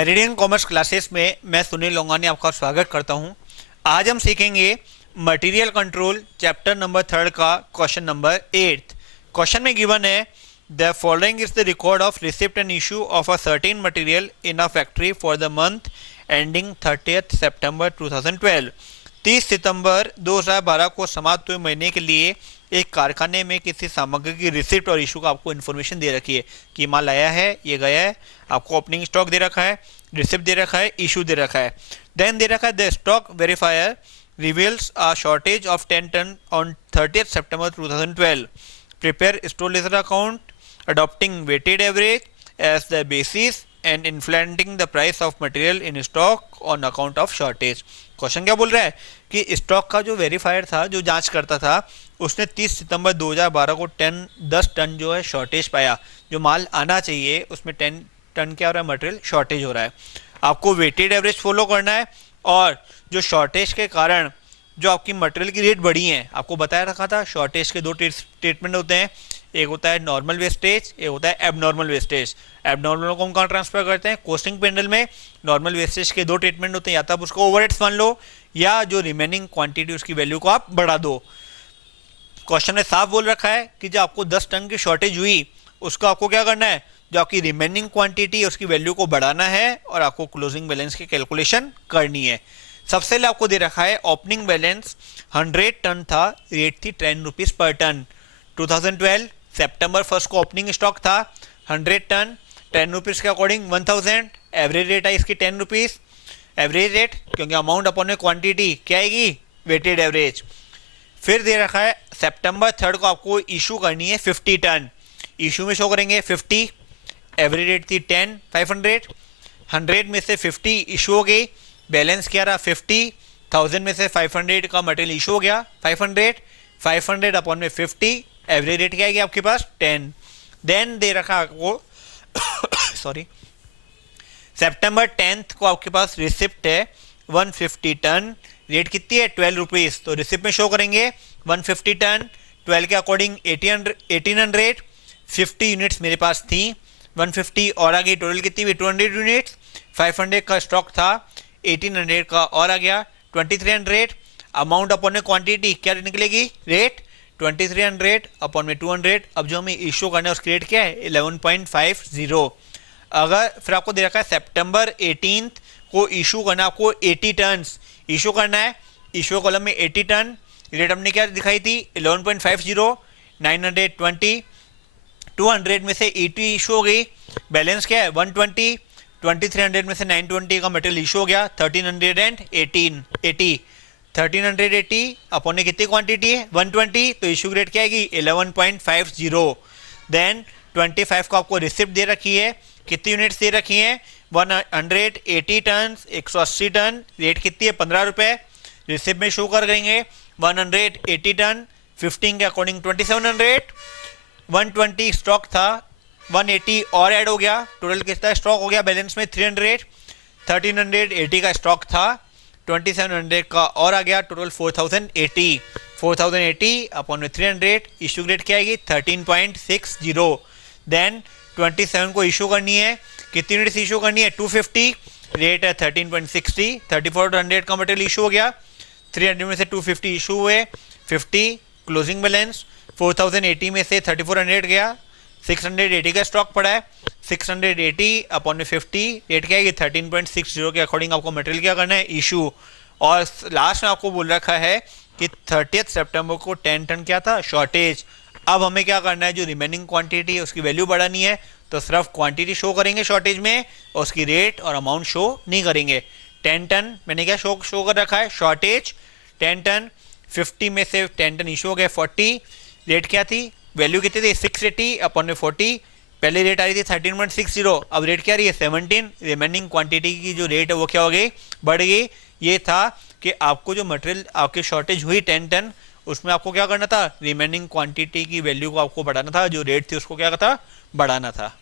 Meridian commerce classes में मैं सुनील लोंगानी आपका स्वागत करता हूं। आज हम सीखेंगे मटेरियल कंट्रोल चैप्टर नंबर 3 का क्वेश्चन नंबर 8। क्वेश्चन में गिवन है the following is the record of receipt and issue of a certain material in a factory for the month ending 30 September 2012। 30 September 2012 को समाप्त हुए महीने के लिए एक कारखाने में किसी सामग्री की रिसिप्ट और इशू का आपको इन्फॉर्मेशन दे रखी है कि माल आया है, ये गया है, आपको ओपनिंग स्टॉक दे रखा है, रिसिप्ट दे रखा है, इशू दे रखा है। देन दे रखा है the stock verifier reveals a shortage of 10 ton on 30 September 2012। Prepare store ledger account adopting weighted average as the basis and inflating the price of material in stock on account of shortage. Question क्या बोल रहा है कि stock का जो verifier था, जो जांच करता था, उसने 30 सितंबर 2012 को 10 टन जो है शॉर्टेज पाया। जो माल आना चाहिए उसमें 10 टन क्या हो रहा है, मटेरियल शॉर्टेज हो रहा है। आपको वेटेड एवरेज फॉलो करना है और जो शॉर्टेज के कारण जो आपकी मटेरियल की रेट बढ़ी है, आपको बताया रखा था शॉर्टेज के दो स्टेटमेंट होते हैं, एक होता है नॉर्मल वेस्टेज, एक होता है एबनॉर्मल वेस्टेज। एबनॉर्मल को हम कहाँ ट्रांसफर करते हैं, कॉस्टिंग पेंडल में। नॉर्मल वेस्टेज के दो ट्रीटमेंट होते हैं, या तो आप उसको ओवरहेड्स मान लो या जो रिमेनिंग क्वांटिटी उसकी वैल्यू को आप बढ़ा दो। क्वेश्चन में साफ बोल रखा है कि जब आपको 10 टन की शॉर्टेज हुई उसको आपको क्या करना है, जो आपकी रिमेनिंग क्वांटिटी उसकी वैल्यू को बढ़ाना है और आपको क्लोजिंग बैलेंस की कैलकुलेशन करनी है। सबसे पहले आपको दे रखा है ओपनिंग बैलेंस 100 टन था, रेट थी 10 रुपीज पर टन। 2012 सितंबर 1 को ओपनिंग स्टॉक था 100 टन, 10 रुपीज के अकॉर्डिंग 1000। एवरेज रेट आई इसकी 10 रुपीज एवरेज रेट, क्योंकि अमाउंट अपॉन क्वांटिटी क्या आएगी, वेटेड एवरेज। फिर दे रखा है सितंबर 3 को आपको इशू करनी है 50 टन। इशू में शो करेंगे 50, एवरेज रेट थी 10, 500। 100 में से 50 इशू हो गई, बैलेंस क्या रहा 50। 1000 में से 500 का मटेरियल इशू हो गया 500 अपॉन में 50, एवरेज रेट क्या आएगी आपके पास 10। देन दे रखा आपको सॉरी सितंबर 10 को आपके पास रिसिप्ट है 150 टन, रेट कितनी है 12 रुपीज। तो रिसिप्ट में शो करेंगे 150 टन, 12 के अकॉर्डिंग 1800, 50 यूनिट्स मेरे पास थी, 150 और आ गई, टोटल कितनी हुई 200 यूनिट्स। 500 का स्टॉक था, 1800 का और आ गया 2300। अमाउंट अपॉन में क्वांटिटी क्या निकलेगी, रेट 2300 अपॉन में 200। अब जो हमें इशू करना है उसकी रेट क्या है 11.50। अगर फिर आपको दे रखा है सितंबर 18 को इशू करना, आपको 80 टन इशू करना है। इशू कॉलम में 80 टन, रेट हमने क्या दिखाई थी 11.50, 920। 200 में से 80 इशू हो गई, बैलेंस क्या है 120। 2300 में से 920 का मटेरियल इशू हो गया 1380 अपॉन में कितनी क्वांटिटी है 120, तो इशू रेट क्या आएगी 11.50। देन 25 को आपको रिसिप्ट दे रखी है, कितनी यूनिट्स दे रखी हैं 180 टन, 180 टन, रेट कितनी है 15 रुपए। रिसिप्ट में शो कर देंगे 180 टन, 15 के अकॉर्डिंग 2700। 120 स्टॉक था, 180 और ऐड हो गया, टोटल कितना स्टॉक हो गया बैलेंस में 300। 1380 का स्टॉक था, 2700 का और आ गया, टोटल 4080 अपॉन में 300, इशू रेट क्या आएगी 13.60। देन 27 को इशू करनी है, कितनी यूनिट्स इशू करनी है 250, रेट है 13.60। 3400 का मटेरियल इशू हो गया, 300 में से 250 इशू हुए 50, क्लोजिंग बैलेंस 4080 में से 3400 गया, 680 का स्टॉक पड़ा है, 680 अपॉन में 50, रेट क्या है 13.60 के अकॉर्डिंग आपको मटेरियल क्या करना है इशू। और लास्ट में आपको बोल रखा है कि 30 सितंबर को 10 टन क्या था शॉर्टेज। अब हमें क्या करना है, जो रिमेनिंग क्वांटिटी है उसकी वैल्यू बढ़ानी है, तो सिर्फ क्वांटिटी शो करेंगे शॉर्टेज में और उसकी रेट और अमाउंट शो नहीं करेंगे। 10 टन मैंने क्या शो कर रखा है शॉर्टेज 10 टन, 50 में से 10 टन इशू हो गए 40, रेट क्या थी, वैल्यू कितनी थी 680 अपॉन में 40, पहले रेट आ रही थी 13.60, अब रेट क्या रही है 17। रिमेनिंग क्वांटिटी की जो रेट है वो क्या हो गई, बढ़ गई। ये था कि आपको जो मटेरियल आपकी शॉर्टेज हुई 10 टन, उसमें आपको क्या करना था, रिमेनिंग क्वांटिटी की वैल्यू को आपको बढ़ाना था, जो रेट थी उसको क्या था बढ़ाना था।